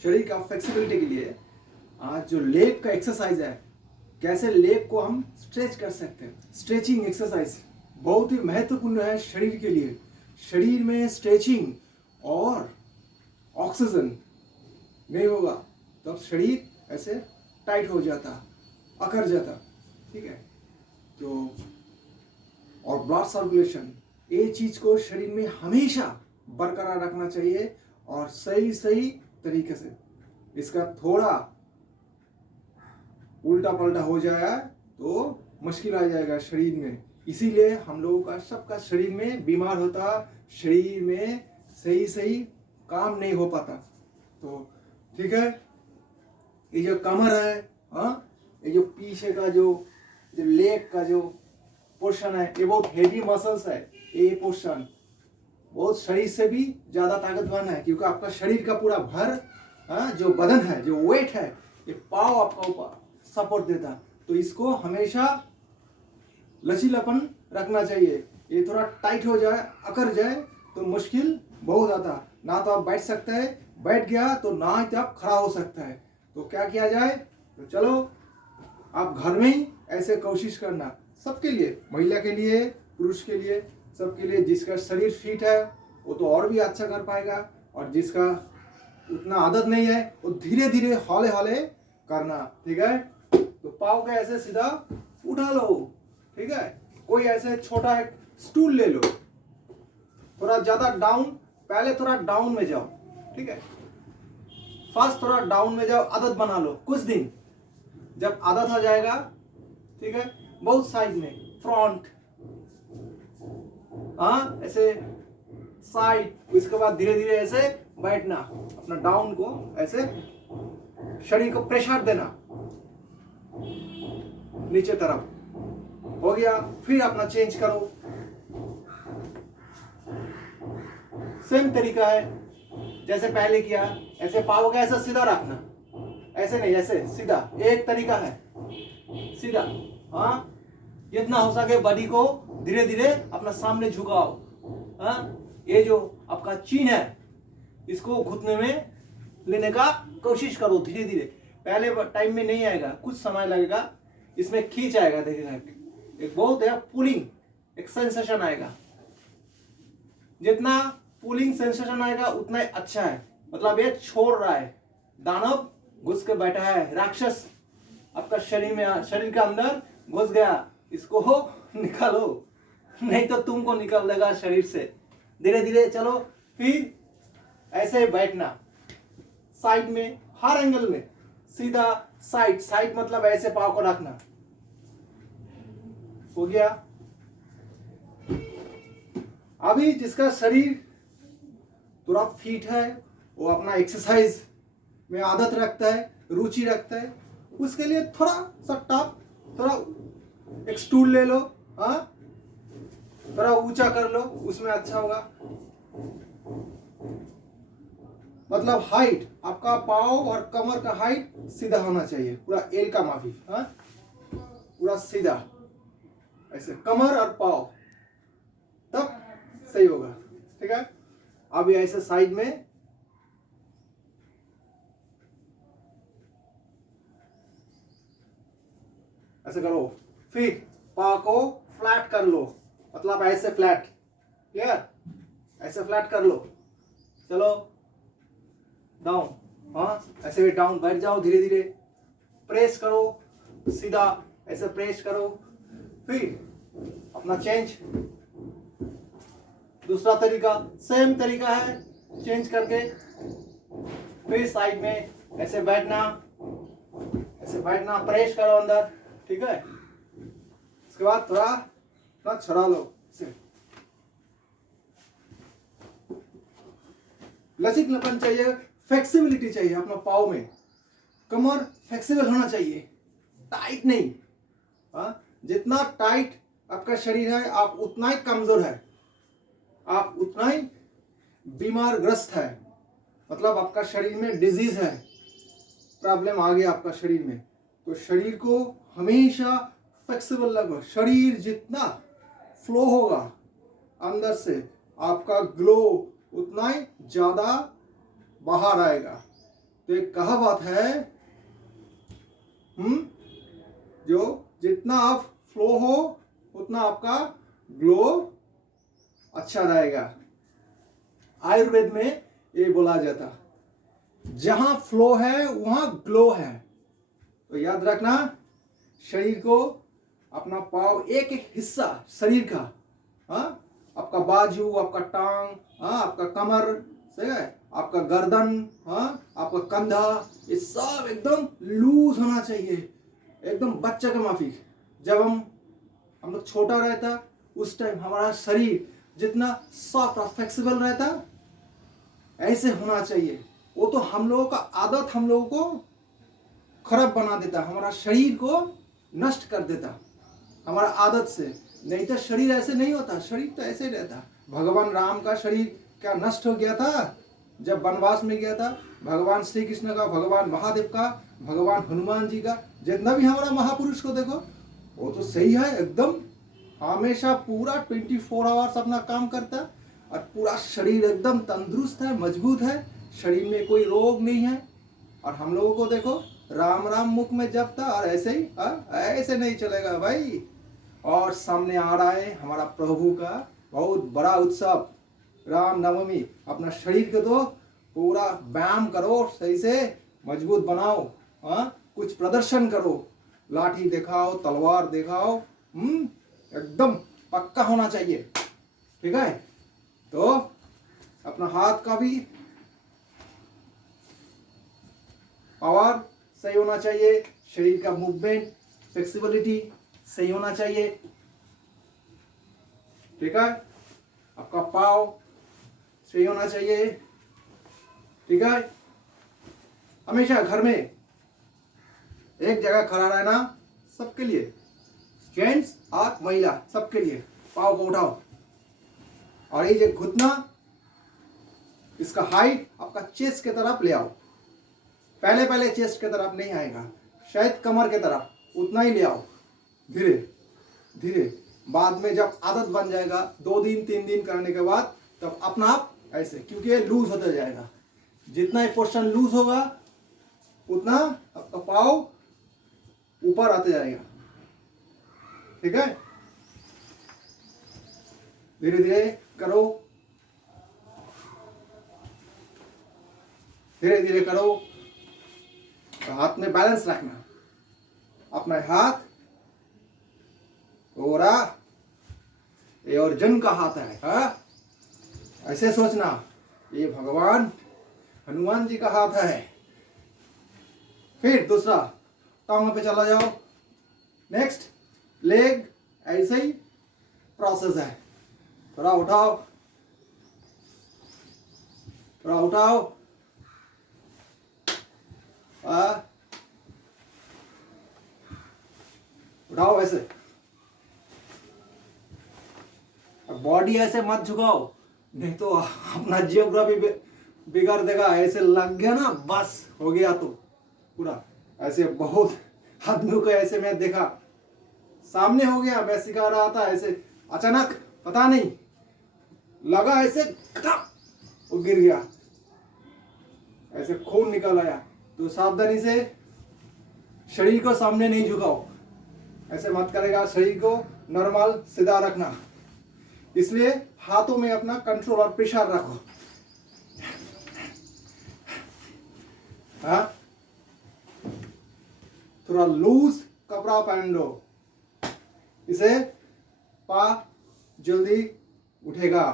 शरीर का फ्लेक्सिबिलिटी के लिए आज जो लेग का एक्सरसाइज है, कैसे लेग को हम स्ट्रेच कर सकते हैं। स्ट्रेचिंग एक्सरसाइज बहुत ही महत्वपूर्ण है शरीर के लिए। शरीर में स्ट्रेचिंग और ऑक्सीजन नहीं होगा तब शरीर ऐसे टाइट हो जाता, अकड़ जाता, ठीक है। तो और ब्लड सर्कुलेशन, ये चीज को शरीर में हमेशा बरकरार रखना चाहिए और सही सही तरीके से। इसका थोड़ा उल्टा पलटा हो जाए तो मुश्किल आ जाएगा शरीर में। इसीलिए हम लोगों का सबका शरीर में बीमार होता, शरीर में सही सही काम नहीं हो पाता। तो ठीक है, ये जो कमर है, हाँ, ये जो पीछे का जो लेग का जो पोर्शन है, ये बहुत हेवी मसल्स है। ये पोर्शन बहुत शरीर से भी ज्यादा ताकतवान है, क्योंकि आपका शरीर का पूरा भर, हाँ, जो बदन है, जो वेट है, ये पाव आपका ऊपर सपोर्ट देता। तो इसको हमेशा लचीलापन रखना चाहिए। ये थोड़ा टाइट हो जाए, अकड़ जाए तो मुश्किल बहुत आता। ना तो आप बैठ सकते हैं, बैठ गया तो ना ही तो आप खड़ा हो सकता है। तो क्या किया जाए? तो चलो आप घर में ही ऐसे कोशिश करना, सबके लिए, महिला के लिए, पुरुष के लिए, सबके लिए। जिसका शरीर फिट है वो तो और भी अच्छा कर पाएगा, और जिसका उतना आदत नहीं है वो धीरे धीरे हौले हौले करना, ठीक है। तो पाँव को ऐसे सीधा उठा लो, ठीक है। कोई ऐसे छोटा एक स्टूल ले लो, थोड़ा ज्यादा डाउन, पहले थोड़ा डाउन में जाओ, ठीक है। फर्स्ट थोड़ा डाउन में जाओ, आदत बना लो कुछ दिन। जब आदत हो जाएगा, ठीक है, बहुत साइड में, फ्रंट, हाँ, ऐसे साइड, इसके बाद धीरे धीरे ऐसे बैठना, अपना डाउन को ऐसे शरीर को प्रेशर देना नीचे तरफ, हो गया। फिर अपना चेंज करो, सेम तरीका है जैसे पहले किया। ऐसे पाँव का ऐसा सीधा रखना, ऐसे नहीं, ऐसे सीधा, एक तरीका है सीधा, हाँ। जितना हो सके बॉडी को धीरे धीरे अपना सामने झुकाओ, हाँ। ये जो आपका चीन है, इसको घुटने में लेने का कोशिश करो धीरे धीरे। पहले टाइम में नहीं आएगा, कुछ समय लगेगा, इसमें खींच आएगा, देखिएगा एक बहुत है पुलिंग, एक सेंसेशन आएगा। जितना पुलिंग सेंसेशन आएगा उतना अच्छा है। मतलब ये छोड़ रहा है, दानव घुस के बैठा है, राक्षस आपका शरीर में, शरीर के अंदर घुस गया, इसको निकालो, नहीं तो तुमको निकाल लेगा शरीर से। धीरे धीरे चलो। फिर ऐसे बैठना, साइड में, हर एंगल में, सीधा साइड, साइड मतलब ऐसे पाँव को रखना, हो गया। अभी जिसका शरीर थोड़ा फिट है, वो अपना एक्सरसाइज में आदत रखता है, रुचि रखता है, उसके लिए थोड़ा सा टफ, थोड़ा एक स्टूल ले लो, हाँ, थोड़ा ऊंचा कर लो, उसमें अच्छा होगा। मतलब हाइट, आपका पाँव और कमर का हाइट सीधा होना चाहिए, पूरा एल का माफी, हाँ, पूरा सीधा, ऐसे कमर और पाँव, तब सही होगा, ठीक है। अब ये ऐसे साइड में ऐसे करो। फिर पाँव को फ्लैट कर लो, मतलब ऐसे फ्लैट, क्लियर, ऐसे फ्लैट कर लो। चलो डाउन, हाँ, ऐसे भी डाउन, बैठ जाओ, धीरे धीरे प्रेस करो, सीधा ऐसे प्रेस करो। फिर अपना चेंज, दूसरा तरीका, सेम तरीका है, चेंज करके फिर साइड में ऐसे बैठना, ऐसे बैठना, प्रेस करो अंदर, ठीक है। इसके बाद थोड़ा छड़ा लो, लचीलापन चाहिए, फ्लेक्सिबिलिटी चाहिए अपना पाँव में, कमर फ्लेक्सिबल होना चाहिए, टाइट नहीं, हाँ। जितना टाइट आपका शरीर है, आप उतना ही कमजोर है, आप उतना ही बीमार ग्रस्त है। मतलब आपका शरीर में डिजीज है, प्रॉब्लम आ गया आपका शरीर में। तो शरीर को हमेशा फ्लेक्सिबल लगो। शरीर जितना फ्लो होगा अंदर से, आपका ग्लो उतना ही ज्यादा बाहर आएगा। तो एक कहावत है, जो जितना आप फ्लो हो उतना आपका ग्लो अच्छा रहेगा। आयुर्वेद में ये बोला जाता, जहां फ्लो है वहां ग्लो है। तो याद रखना, शरीर को अपना पाव एक एक हिस्सा शरीर का, आपका बाजू, आपका टांग, आपका कमर, सही है, आपका गर्दन, आपका कंधा, ये सब एकदम लूज होना चाहिए, एकदम बच्चे के माफिक। जब हम लोग छोटा रहता उस टाइम हमारा शरीर जितना सॉफ्ट और फ्लेक्सिबल रहता ऐसे होना चाहिए। वो तो हम लोगों का आदत हम लोगों को खराब बना देता, हमारा शरीर को नष्ट कर देता हमारा आदत से। नहीं तो शरीर ऐसे नहीं होता, शरीर तो ऐसे ही रहता। भगवान राम का शरीर क्या नष्ट हो गया था जब वनवास में गया था? भगवान श्री कृष्ण का, भगवान महादेव का, भगवान हनुमान जी का, जितना भी हमारा महापुरुष को देखो, वो तो सही है एकदम, हमेशा पूरा 24 आवर्स अपना काम करता और पूरा शरीर एकदम तंदुरुस्त है, मजबूत है, शरीर में कोई रोग नहीं है। और हम लोगों को देखो, राम राम मुख में जपता और ऐसे ही, ऐसे नहीं चलेगा भाई। और सामने आ रहा है हमारा प्रभु का बहुत बड़ा उत्सव, राम नवमी। अपना शरीर को तो पूरा व्यायाम करो, सही से मजबूत बनाओ, कुछ प्रदर्शन करो, लाठी दिखाओ, तलवार दिखाओ, एकदम पक्का होना चाहिए, ठीक है। तो अपना हाथ का भी पावर सही होना चाहिए, शरीर का मूवमेंट, फ्लेक्सिबिलिटी सही होना चाहिए, ठीक है। आपका पाव सही होना चाहिए, ठीक है। हमेशा घर में एक जगह खड़ा रहना, सबके लिए, जेंट्स और महिला सबके लिए। पाव को उठाओ और ये जो घुटना, इसका हाइट आपका चेस्ट की तरफ ले आओ। पहले चेस्ट की तरफ नहीं आएगा, शायद कमर की तरफ, उतना ही ले आओ, धीरे धीरे। बाद में जब आदत बन जाएगा 2 दिन 3 दिन करने के बाद, तब अपना आप ऐसे, क्योंकि ये लूज होता जाएगा। जितना ये पोर्शन लूज होगा उतना आपका पाव ऊपर आते जाएगा, ठीक है। धीरे धीरे करो, धीरे धीरे करो। तो हाथ में बैलेंस रखना, अपना हाथ पूरा ये अर्जुन का हाथ है, ऐसे सोचना ये भगवान हनुमान जी का हाथ है। फिर दूसरा टांगों पे चला जाओ, नेक्स्ट लेग, ऐसे ही प्रोसेस है। थोड़ा उठाओ, थोड़ा उठाओ, उठाओ ऐसे। बॉडी ऐसे मत झुकाओ, नहीं तो अपना जियोग्राफी बिगाड़ देगा। ऐसे लग गया ना, बस हो गया। तो पूरा ऐसे बहुत आदमियों को ऐसे मैं देखा, सामने हो गया, मैं सिखा रहा था, ऐसे अचानक पता नहीं लगा, ऐसे वो गिर गया, ऐसे खून निकल आया। तो सावधानी से शरीर को सामने नहीं झुकाओ, ऐसे मत करेगा। शरीर को नॉर्मल सीधा रखना, इसलिए हाथों में अपना कंट्रोल और प्रेशर रखो। थोड़ा लूज कपड़ा पहन लो, इसे पा जल्दी उठेगा,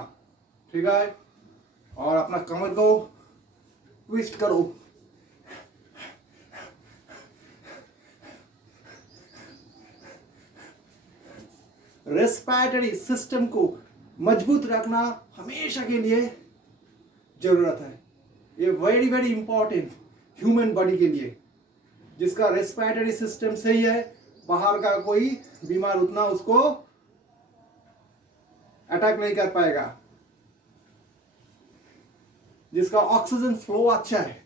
ठीक है। और अपना कमर को ट्विस्ट करो, रेस्पिरेटरी सिस्टम को मजबूत रखना हमेशा के लिए जरूरत है। ये very very important human body के लिए। जिसका रेस्पिरेटरी सिस्टम सही है, बाहर का कोई बीमार उतना उसको अटैक नहीं कर पाएगा। जिसका ऑक्सीजन फ्लो अच्छा है,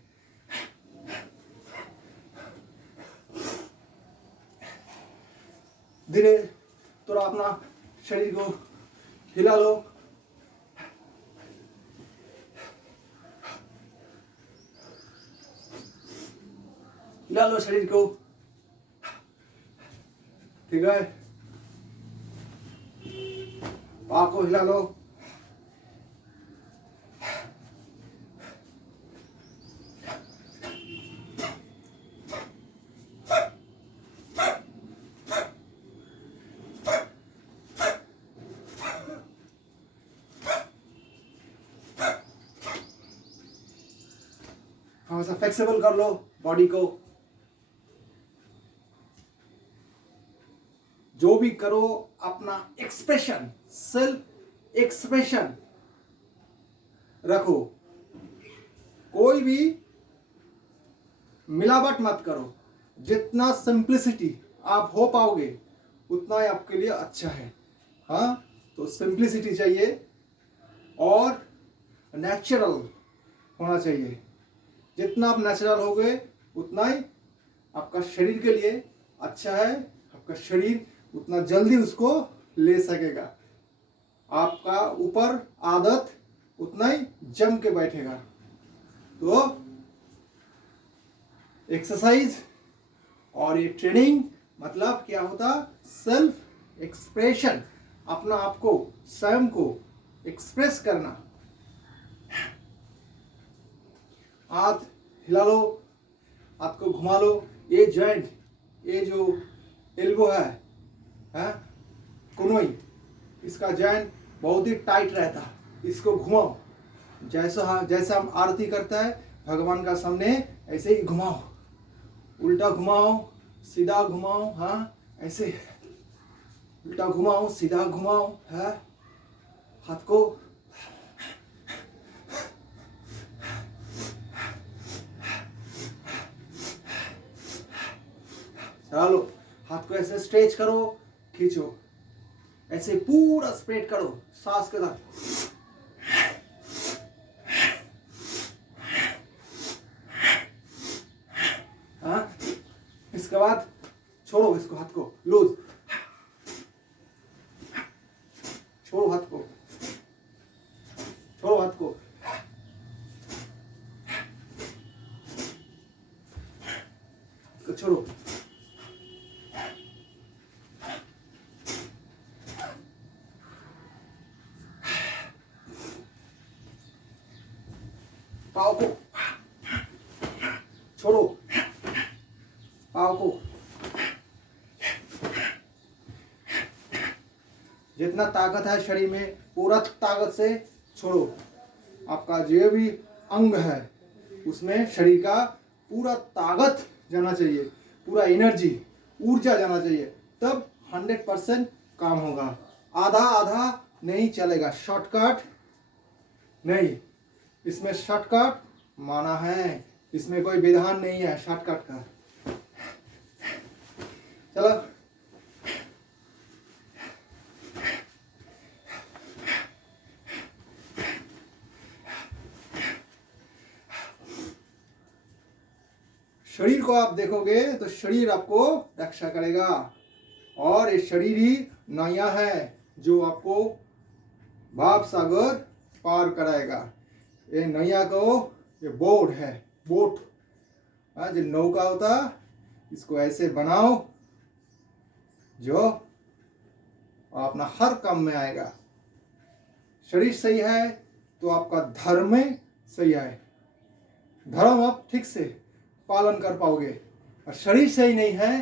धीरे थोड़ा अपना शरीर को हिला लो, हिला लो शरीर को, ठीक है। पाँव को हिला लो, हमेशा फ्लेक्सिबल कर लो बॉडी को। जो भी करो अपना एक्सप्रेशन, सेल्फ एक्सप्रेशन रखो, कोई भी मिलावट मत करो। जितना सिंप्लिसिटी आप हो पाओगे उतना ही आपके लिए अच्छा है। हाँ, तो सिंप्लिसिटी चाहिए और नेचुरल होना चाहिए। जितना आप नेचुरल हो गए उतना ही आपका शरीर के लिए अच्छा है। आपका शरीर उतना जल्दी उसको ले सकेगा, आपका ऊपर आदत उतना ही जम के बैठेगा। तो एक्सरसाइज और ये ट्रेनिंग मतलब क्या होता, सेल्फ एक्सप्रेशन, अपना आपको स्वयं को एक्सप्रेस करना। हाथ हिला लो, हाथ को घुमा लो। ये जॉइंट, ये जो एल्बो है कुनोई, इसका जॉइंट बहुत ही टाइट रहता है। इसको घुमाओ, जैसा हम आरती करता है भगवान का सामने, ऐसे ही घुमाओ। उल्टा घुमाओ, सीधा घुमाओ। हाँ, ऐसे उल्टा घुमाओ, सीधा घुमाओ। है हाथ को चलो, हाथ को ऐसे स्ट्रेच करो, खींचो, ऐसे पूरा स्प्रेड करो सांस के साथ। हाँ, इसके बाद छोड़ो इसको, हाथ को लूज, छोड़ो हाथ को, छोड़ो हाथ को, छोड़ो। पाँव को छोड़ो, पाँव को जितना ताकत है शरीर में पूरा ताकत से छोड़ो। आपका जो भी अंग है उसमें शरीर का पूरा ताकत जाना चाहिए, पूरा एनर्जी, ऊर्जा जाना चाहिए, तब 100% काम होगा। आधा आधा नहीं चलेगा, शॉर्टकट नहीं। इसमें शॉर्टकट माना है, इसमें कोई विधान नहीं है शॉर्टकट का। चलो, शरीर को आप देखोगे तो शरीर आपको रक्षा करेगा, और ये शरीर ही नैया है जो आपको भाव सागर पार कराएगा। ये नैया को, ये बोट है, बोट जो नौका होता, इसको ऐसे बनाओ जो अपना हर काम में आएगा। शरीर सही है तो आपका धर्म में सही है, धर्म आप ठीक से पालन कर पाओगे। और शरीर सही नहीं है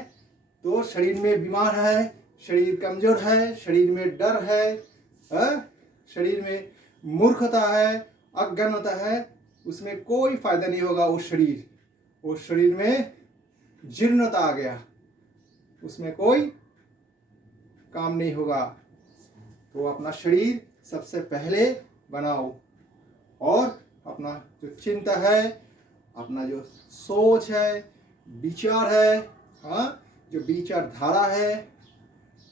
तो शरीर में बीमार है, शरीर कमजोर है, शरीर में डर है, शरीर में मूर्खता है, अज्ञानता है, उसमें कोई फायदा नहीं होगा। उस शरीर में जीर्णता आ गया, उसमें कोई काम नहीं होगा। तो अपना शरीर सबसे पहले बनाओ, और अपना जो चिंता है, अपना जो सोच है, विचार है, हाँ, जो विचार धारा है,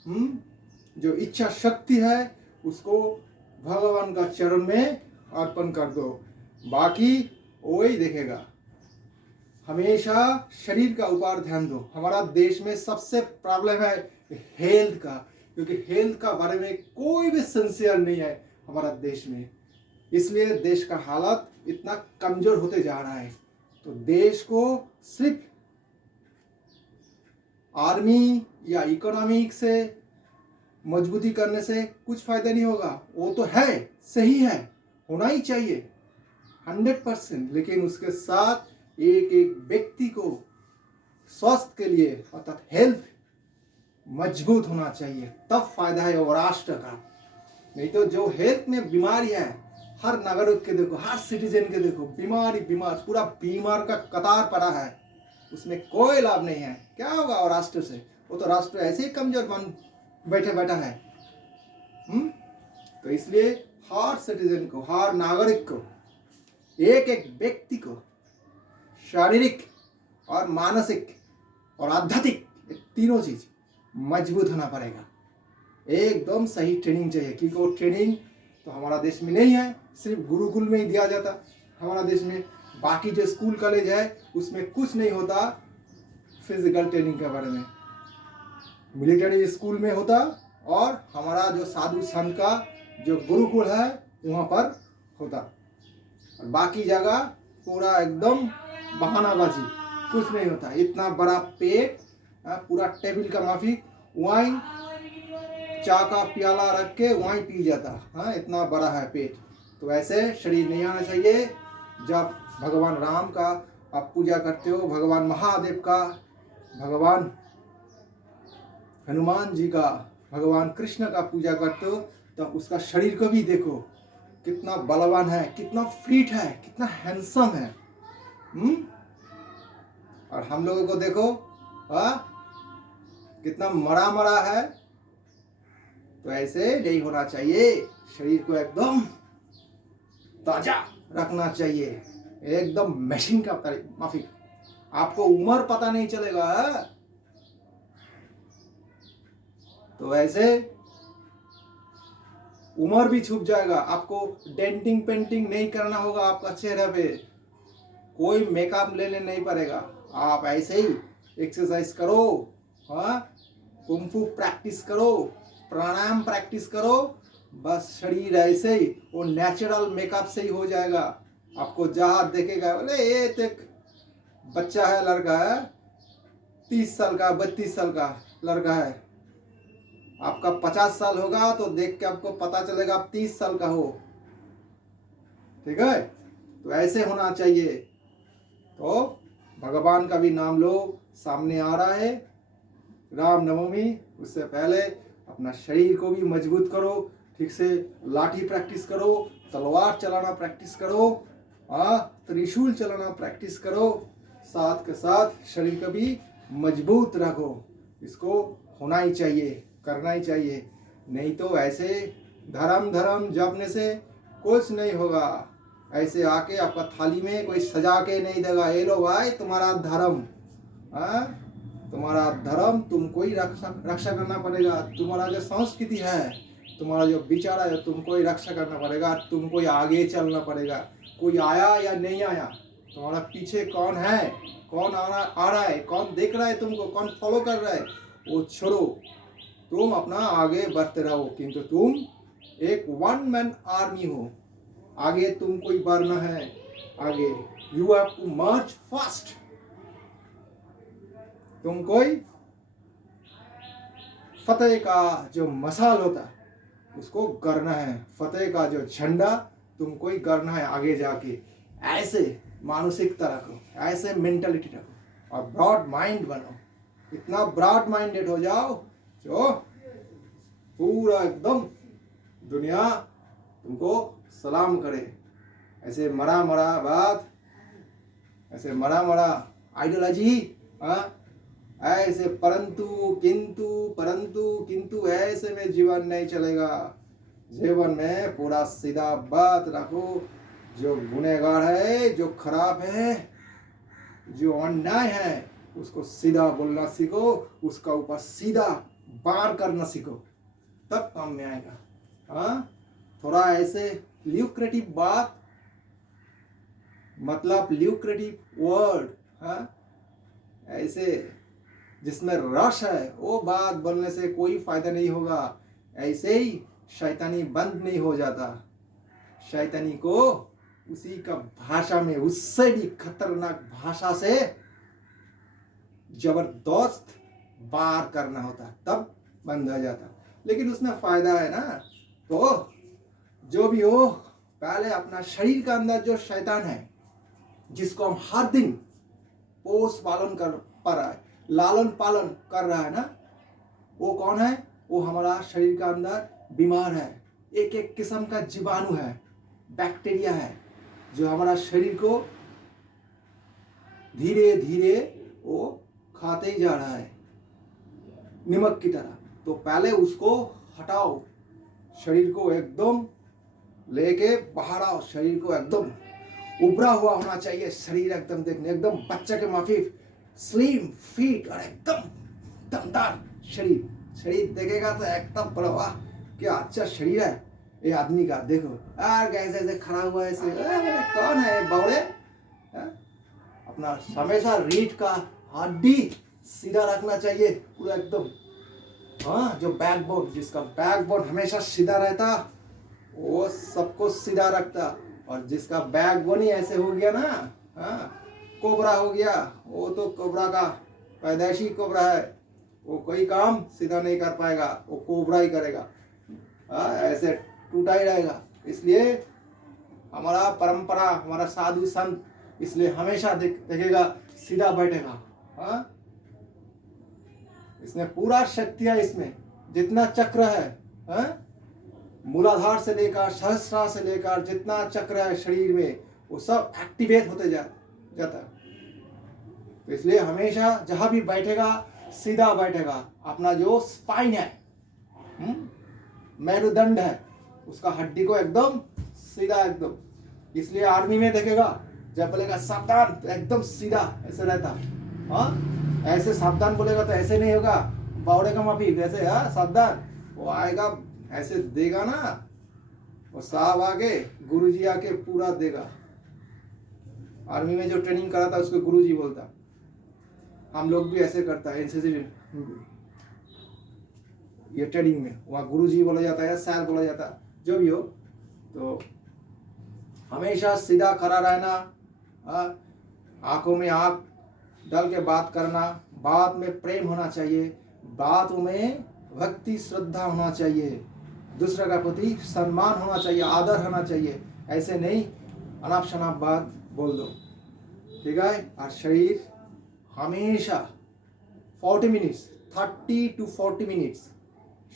जो इच्छा शक्ति है, उसको भगवान का चरण में अर्पण कर दो, बाकी वही देखेगा। हमेशा शरीर का ऊपर ध्यान दो। हमारा देश में सबसे प्रॉब्लम है हेल्थ का, क्योंकि हेल्थ का बारे में कोई भी सिंसियर नहीं है हमारा देश में, इसलिए देश का हालत इतना कमजोर होते जा रहा है। तो देश को सिर्फ आर्मी या इकोनॉमिक से मजबूती करने से कुछ फायदा नहीं होगा। वो तो है, सही है, होना ही चाहिए 100%, लेकिन उसके साथ एक एक व्यक्ति को स्वास्थ्य के लिए अर्थात हेल्थ मजबूत होना चाहिए, तब फायदा है वो राष्ट्र का। नहीं तो जो हेल्थ में बीमारी है, हर नागरिक के देखो, हर सिटीजन के देखो, बीमार, पूरा बीमार का कतार पड़ा है, उसमें कोई लाभ नहीं है। क्या होगा वो राष्ट्र से? वो तो राष्ट्र ऐसे ही कमजोर बन बैठा है। तो इसलिए हर सिटीजन को, हर नागरिक को, एक एक व्यक्ति को शारीरिक और मानसिक और आध्यात्मिक, तीनों चीज मजबूत होना पड़ेगा। एकदम सही ट्रेनिंग चाहिए, क्योंकि वो ट्रेनिंग तो हमारा देश में नहीं है, सिर्फ गुरुकुल में ही दिया जाता हमारा देश में। बाकी जो स्कूल कॉलेज है उसमें कुछ नहीं होता फिजिकल ट्रेनिंग के बारे में। मिलिट्री स्कूल में होता, और हमारा जो साधु संत का जो गुरुकुल है वहाँ पर होता, और बाकी जगह पूरा एकदम बहानाबाजी, कुछ नहीं होता। इतना बड़ा पेट, पूरा टेबल का माफी वाइन, चाय का प्याला रख के वाइन पी जाता। हाँ, इतना बड़ा है पेट। तो ऐसे शरीर नहीं आना चाहिए। जब भगवान राम का आप पूजा करते हो, भगवान महादेव का, भगवान हनुमान जी का, भगवान कृष्ण का पूजा करते हो, तो उसका शरीर को भी देखो कितना बलवान है, कितना फिट है, कितना हैंडसम है। और हम लोगों को देखो कितना मरा है। तो ऐसे नहीं होना चाहिए, शरीर को एकदम ताजा रखना चाहिए, एकदम मशीन का माफी। आपको उम्र पता नहीं चलेगा। तो ऐसे उम्र भी छुप जाएगा। आपको डेंटिंग पेंटिंग नहीं करना होगा आपका चेहरे पे, कोई मेकअप लेने नहीं पड़ेगा। आप ऐसे ही एक्सरसाइज करो, कुंफू प्रैक्टिस करो, प्राणायाम प्रैक्टिस करो, बस शरीर ऐसे ही वो नेचुरल मेकअप से ही हो जाएगा। आपको जहाँ देखेगा बोले ये देख बच्चा है, लड़का है, 30 साल का 32 साल का लड़का है। आपका 50 साल होगा तो देख के आपको पता चलेगा आप 30 साल का हो। ठीक है, तो ऐसे होना चाहिए। तो भगवान का भी नाम लो, सामने आ रहा है रामनवमी, उससे पहले अपना शरीर को भी मजबूत करो, ठीक से लाठी प्रैक्टिस करो, तलवार चलाना प्रैक्टिस करो, त्रिशूल चलाना प्रैक्टिस करो, साथ के साथ शरीर को भी मजबूत रखो। इसको होना ही चाहिए, करना ही चाहिए। नहीं तो ऐसे धर्म जपने से कुछ नहीं होगा। ऐसे आके आपका थाली में कोई सजा के नहीं देगा, ये लो भाई तुम्हारा धर्म, तुम्हारा धर्म तुमको ही रक्षा करना पड़ेगा। तुम्हारा जो संस्कृति है, तुम्हारा जो विचार है, तुमको ही रक्षा करना पड़ेगा, तुमको ही आगे चलना पड़ेगा। कोई आया या नहीं आया, तुम्हारा पीछे कौन है, कौन आ रहा है, कौन देख रहा है तुमको, कौन फॉलो कर रहा है, वो छोड़ो, तुम अपना आगे बढ़ते रहो। किंतु तुम एक 1 मैन आर्मी हो, आगे तुमको ही बढ़ना है। आगे you have to march fast. तुम कोई फतेह का जो मसाल होता है उसको करना है, फतेह का जो झंडा तुमको ही करना है आगे जाके। ऐसे मानसिकता रखो, ऐसे मेंटालिटी रखो, और ब्रॉड माइंड बनो। इतना ब्रॉड माइंडेड हो जाओ जो पूरा एकदम दुनिया तुमको सलाम करे। ऐसे मरा बात, ऐसे मरा आइडियोलॉजी, ऐसे परंतु किंतु ऐसे में जीवन नहीं चलेगा। जीवन में पूरा सीधा बात रखो। जो गुनहगार है, जो खराब है, जो अन्याय है, उसको सीधा बोलना सीखो, उसका ऊपर सीधा बार करना सीखो, तब काम में आएगा। थोड़ा ऐसे ल्यूक्रेटिव बात, मतलब ल्यूक्रेटिव वर्ड, ऐसे जिसमें रस है, वो बात बोलने से कोई फायदा नहीं होगा। ऐसे ही शैतानी बंद नहीं हो जाता। शैतानी को उसी का भाषा में, उससे भी खतरनाक भाषा से जबरदस्त बार करना होता है, तब बंद हो जाता। लेकिन उसमें फायदा है ना। तो जो भी हो, पहले अपना शरीर के अंदर जो शैतान है, जिसको हम हर दिन पोष पालन कर पा रहा है, लालन पालन कर रहा है ना, वो कौन है? वो हमारा शरीर का अंदर बीमार है, एक एक किस्म का जीवाणु है, बैक्टीरिया है, जो हमारा शरीर को धीरे धीरे वो खाते ही जा रहा है, नमक की तरह। तो पहले उसको हटाओ, शरीर को एकदम लेके बाहर आओ, शरीर को एकदम उभरा हुआ होना चाहिए, शरीर एकदम देखने एकदम बच्चे के माफिक स्लिम फिट और एकदम दमदार शरीर। शरीर देखेगा तो एकदम बड़ा, वाह क्या अच्छा शरीर है ये आदमी का। देखो यार ऐसे ऐसे खड़ा हुआ है, ऐसे कौन है बावड़े। अपना हमेशा रीढ़ का हड्डी सीधा रखना चाहिए पूरा एकदम। हाँ, जो बैकबोन, जिसका बैकबोन हमेशा सीधा रहता वो सबको सीधा रखता, और जिसका बैकबोन ही ऐसे हो गया ना, हाँ, कोबरा हो गया, वो तो कोबरा का पैदाइशी कोबरा है, वो कोई काम सीधा नहीं कर पाएगा, वो कोबरा ही करेगा। हाँ, ऐसे टूटा ही रहेगा। इसलिए हमारा परंपरा, हमारा साधु संत इसलिए हमेशा देखेगा सीधा बैठेगा। हाँ, इसमें पूरा शक्ति है, इसमें जितना चक्र है, हाँ? मूलाधार से लेकर सहस्रार से लेकर जितना चक्र है शरीर में, वो सब एक्टिवेट होते जाता है। तो इसलिए हमेशा जहां भी बैठेगा सीधा बैठेगा। अपना जो स्पाइन है, मेरुदंड है, उसका हड्डी को एकदम सीधा एकदम। इसलिए आर्मी में देखेगा जब बोलेगा सावधान तो एकदम सीधा ऐसे रहता। हाँ, ऐसे सावधान बोलेगा तो ऐसे नहीं होगा, बावड़े का माफी ऐसे, हाँ सावधान, वो आएगा ऐसे देगा ना, वो साहब आके गुरुजी आके पूरा देगा। आर्मी में जो ट्रेनिंग कराता उसको गुरुजी बोलता। हम लोग भी ऐसे करता है एनसीसी ये ट्रेनिंग में, वहाँ गुरुजी बोला जाता है या सैर बोला जाता है, जो भी हो। तो हमेशा सीधा खड़ा रहना, आंखों में आंख डाल के बात करना, बात में प्रेम होना चाहिए, बातों में भक्ति श्रद्धा होना चाहिए, दूसरे का प्रति सम्मान होना चाहिए, आदर होना चाहिए। ऐसे नहीं अनाप शनाप बात बोल दो, ठीक है। और शरीर हमेशा 40 मिनट्स 30 to 40 मिनट्स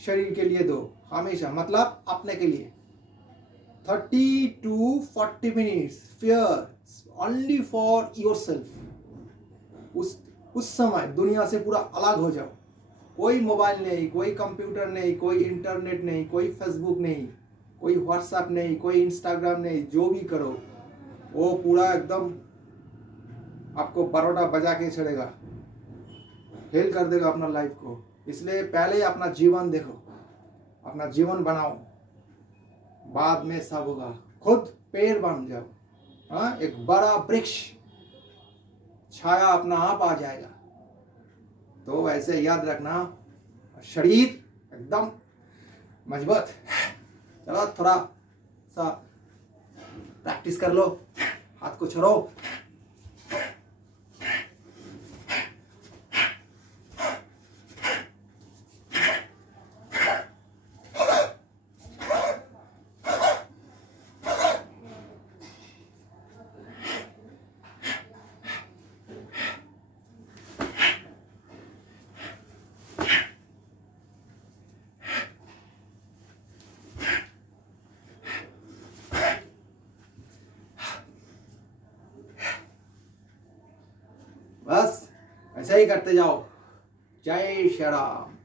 शरीर के लिए दो हमेशा, मतलब अपने के लिए 30 to 40 minutes fair only for yourself. उस समय दुनिया से पूरा अलग हो जाओ। कोई मोबाइल नहीं, कोई कंप्यूटर नहीं, कोई इंटरनेट नहीं, कोई फेसबुक नहीं, कोई व्हाट्सएप नहीं, कोई इंस्टाग्राम नहीं, जो भी करो वो पूरा एकदम आपको बरोड़ा बजा के चलेगा, फेल कर देगा अपना लाइफ को। इसलिए पहले अपना जीवन देखो, अपना जीवन बनाओ, बाद में सब होगा। खुद पेड़ बन जाओ, हाँ, एक बड़ा वृक्ष, छाया अपना आप आ जाएगा। तो ऐसे याद रखना, शरीर एकदम मजबूत। चलो थोड़ा सा प्रैक्टिस कर लो, हाथ को छोड़ो। बस ऐसे ही करते जाओ। जय श्री राम।